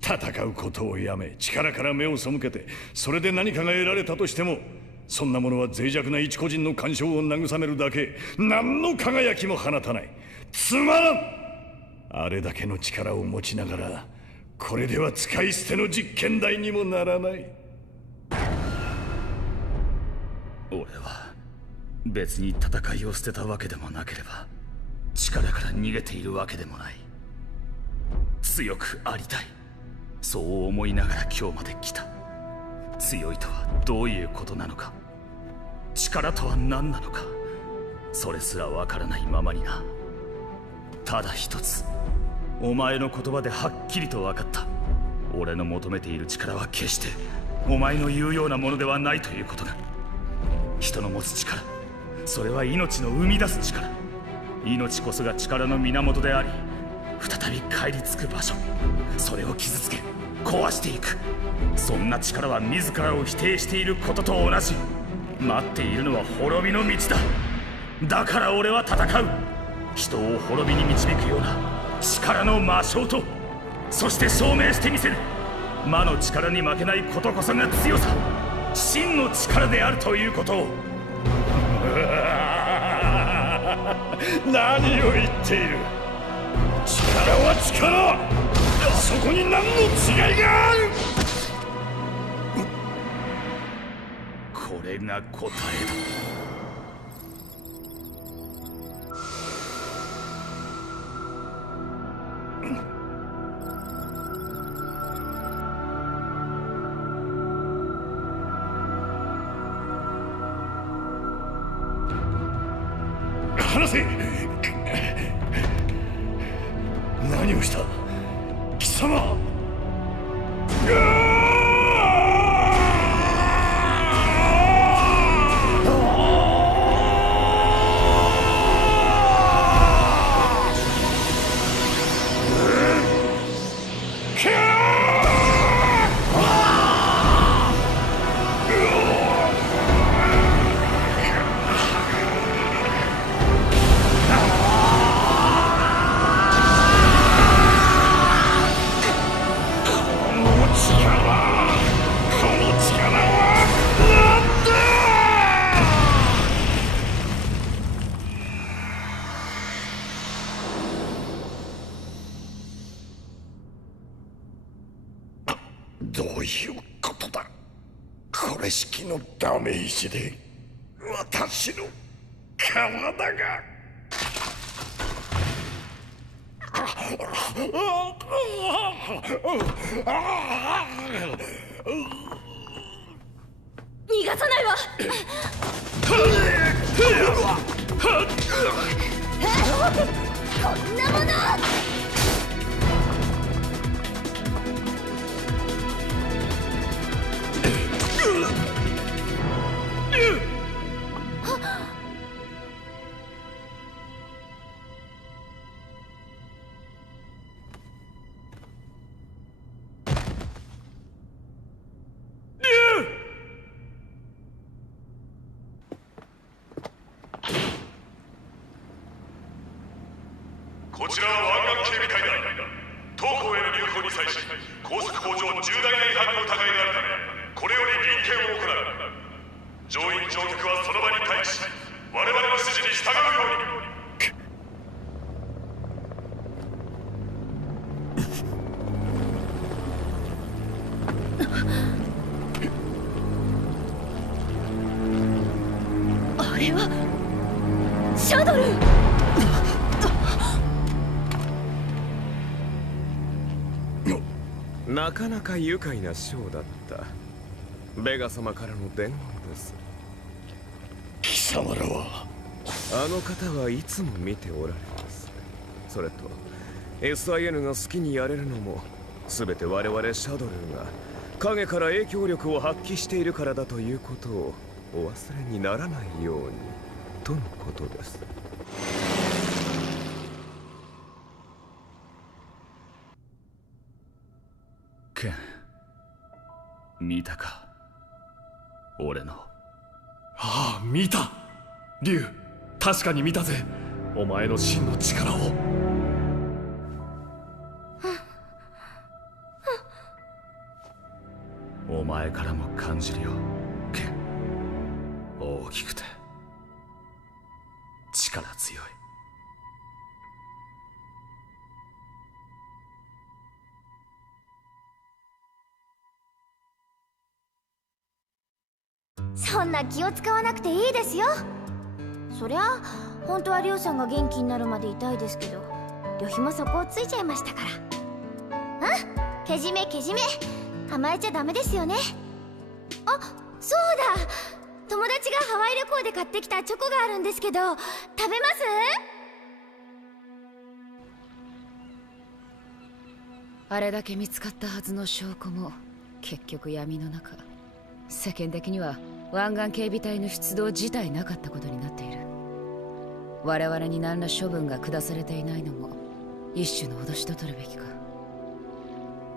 戦うことをやめ、力から目を背けて、それで何かが得られたとしても、そんなものは脆弱な一個人の感傷を慰めるだけ。何の輝きも放たない。つまらん。あれだけの力を持ちながら、これでは使い捨ての実験台にもならない。俺は別に戦いを捨てたわけでもなければ、力から逃げているわけでもない。強くありたい、そう思いながら今日まで来た。強いとはどういうことなのか、力とは何なのか、それすらわからないままにな。ただ一つ、お前の言葉ではっきりと分かった。俺の求めている力は決してお前の言うようなものではないということが。人の持つ力、それは命の生み出す力。命こそが力の源であり、再び帰り着く場所。それを傷つけ壊していく。そんな力は自らを否定していることと同じ。待っているのは滅びの道だ。だから俺は戦う。人を滅びに導くような力の魔性と、そして証明してみせる。魔の力に負けないことこそが強さ、真の力であるということを。何を言っている。力は力、そこに何の違いがある。これが答えだ。話せ。何をした貴様。どういうことだ。これしきのダメージで。私の体が。逃がさないわ。こんなもの。こちらは湾岸警備隊だ。当港への入港に際し、高速法上重大な違反の疑いがあるため、これより臨検を行う。乗員乗客はその場に待機し、我々の指示に従うように。あれはシャドル。なかなか愉快なショーだった。ベガ様からの伝言です。貴様らは。あの方はいつも見ておられます。それと SIN が好きにやれるのも全て我々シャドルが影から影響力を発揮しているからだということをお忘れにならないようにとのことです。ケン、見たか、俺の。ああ、見た。竜、確かに見たぜ。お前の真の力を。お前からも感じるよ、ケン。大きくて力強い。そんな気を使わなくていいですよ。そりゃ本当はリョウさんが元気になるまでいたいですけど、旅費もそこをついちゃいましたから。けじめけじめ、甘えちゃダメですよね。あ、そうだ、友達がハワイ旅行で買ってきたチョコがあるんですけど、食べます？あれだけ見つかったはずの証拠も結局闇の中。世間的には湾岸警備隊の出動自体なかったことになっている。我々に何ら処分が下されていないのも一種の脅しと取るべきか。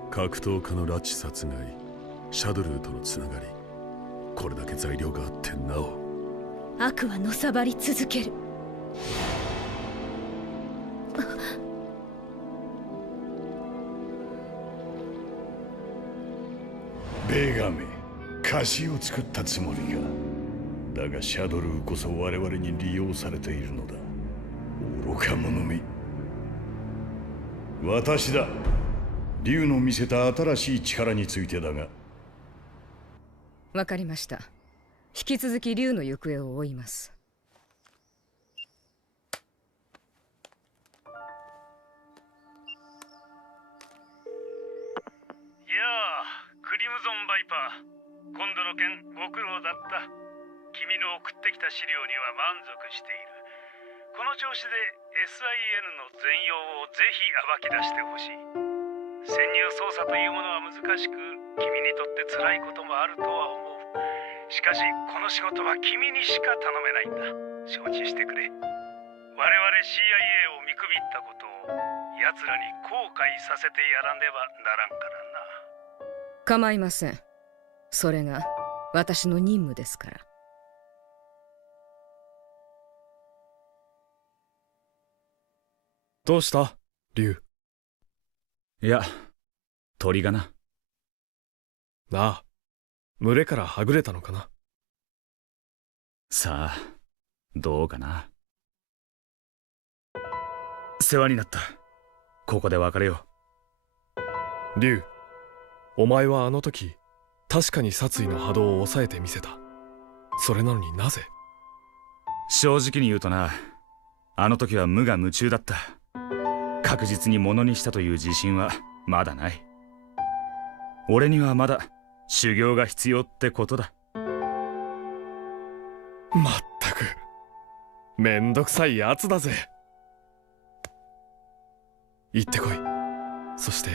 格闘家の拉致殺害、シャドルーとのつながり、これだけ材料があってなお悪はのさばり続ける。ベガめ、菓子を作ったつもりが。だがシャドルーこそ我々に利用されているのだ。愚か者め。私だ。竜の見せた新しい力についてだが。わかりました。引き続き竜の行方を追います。やあ、クリムゾンバイパー。今度の件ご苦労だった。君の送ってきた資料には満足している。この調子で SIN の全容をぜひ暴き出してほしい。潜入捜査というものは難しく、君にとって辛いこともあるとは思う。しかしこの仕事は君にしか頼めないんだ。承知してくれ。我々 CIA を見くびったことを奴らに後悔させてやらねばならんからな。構いません。それが私の任務ですから。どうした竜？いや、鳥がな。なあ、群れからはぐれたのかな。さあ、どうかな。世話になった。ここで別れよう。竜、お前はあの時確かに殺意の波動を抑えてみせた。それなのになぜ？正直に言うとな、あの時は無我夢中だった。確実にものにしたという自信はまだない。俺にはまだ修行が必要ってことだ。まったくめんどくさいやつだぜ。行ってこい。そして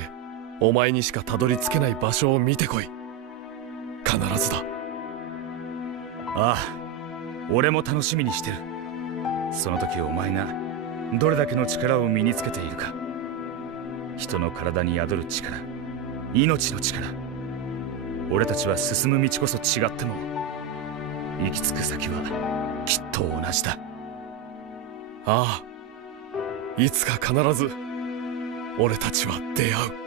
お前にしかたどり着けない場所を見てこい。必ずだ。ああ、俺も楽しみにしてる。その時お前がどれだけの力を身につけているか。人の体に宿る力、命の力。俺たちは進む道こそ違っても行き着く先はきっと同じだ。ああ、いつか必ず俺たちは出会う。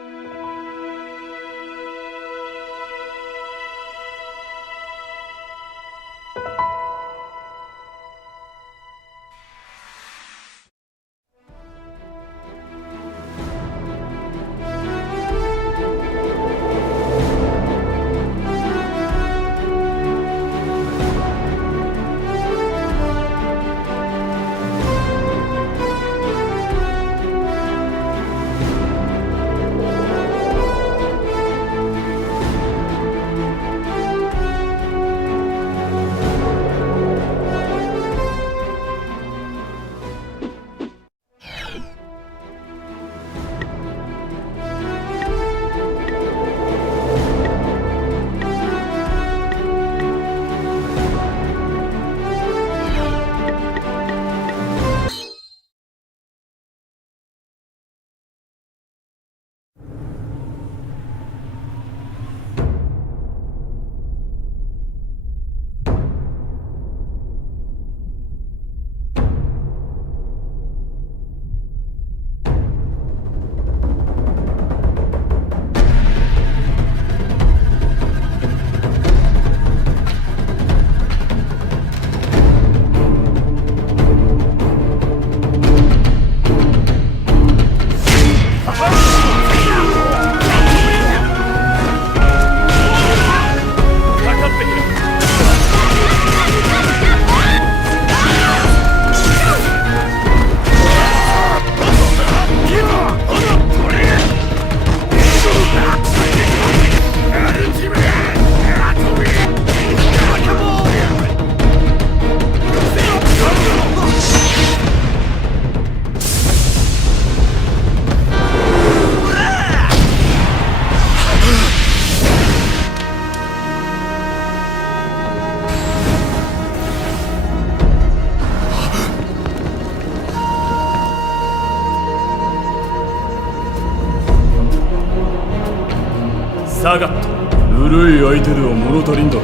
下がった。ぬるい相手では物足りんだろ。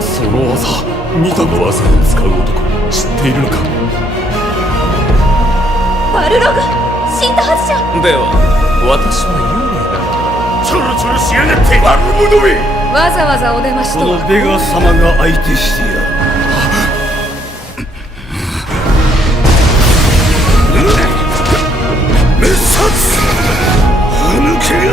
その技見たこと技を使う男知っているのか。バルログ死んだはずじゃ。では私は幽霊だ。ちょろちょろしやがって悪者め。わざわざお出ましとは。このベガ様が相手してやる。滅殺歯抜けが。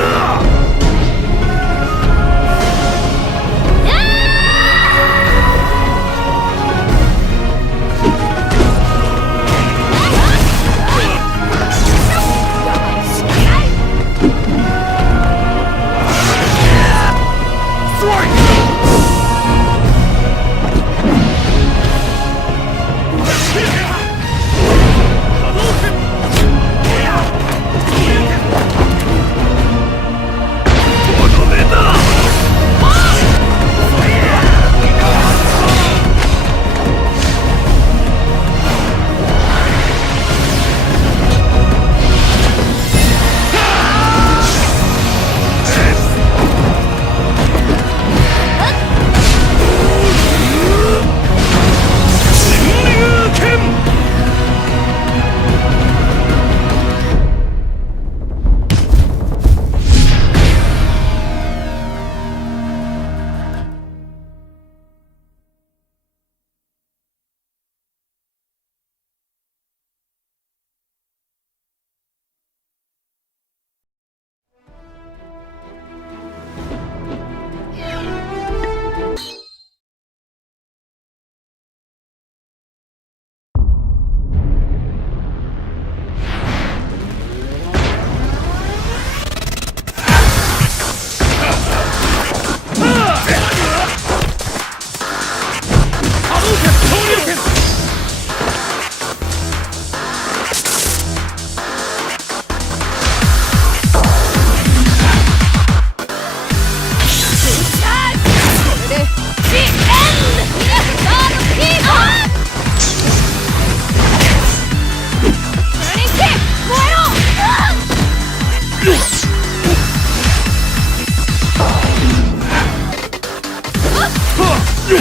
見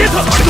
えた！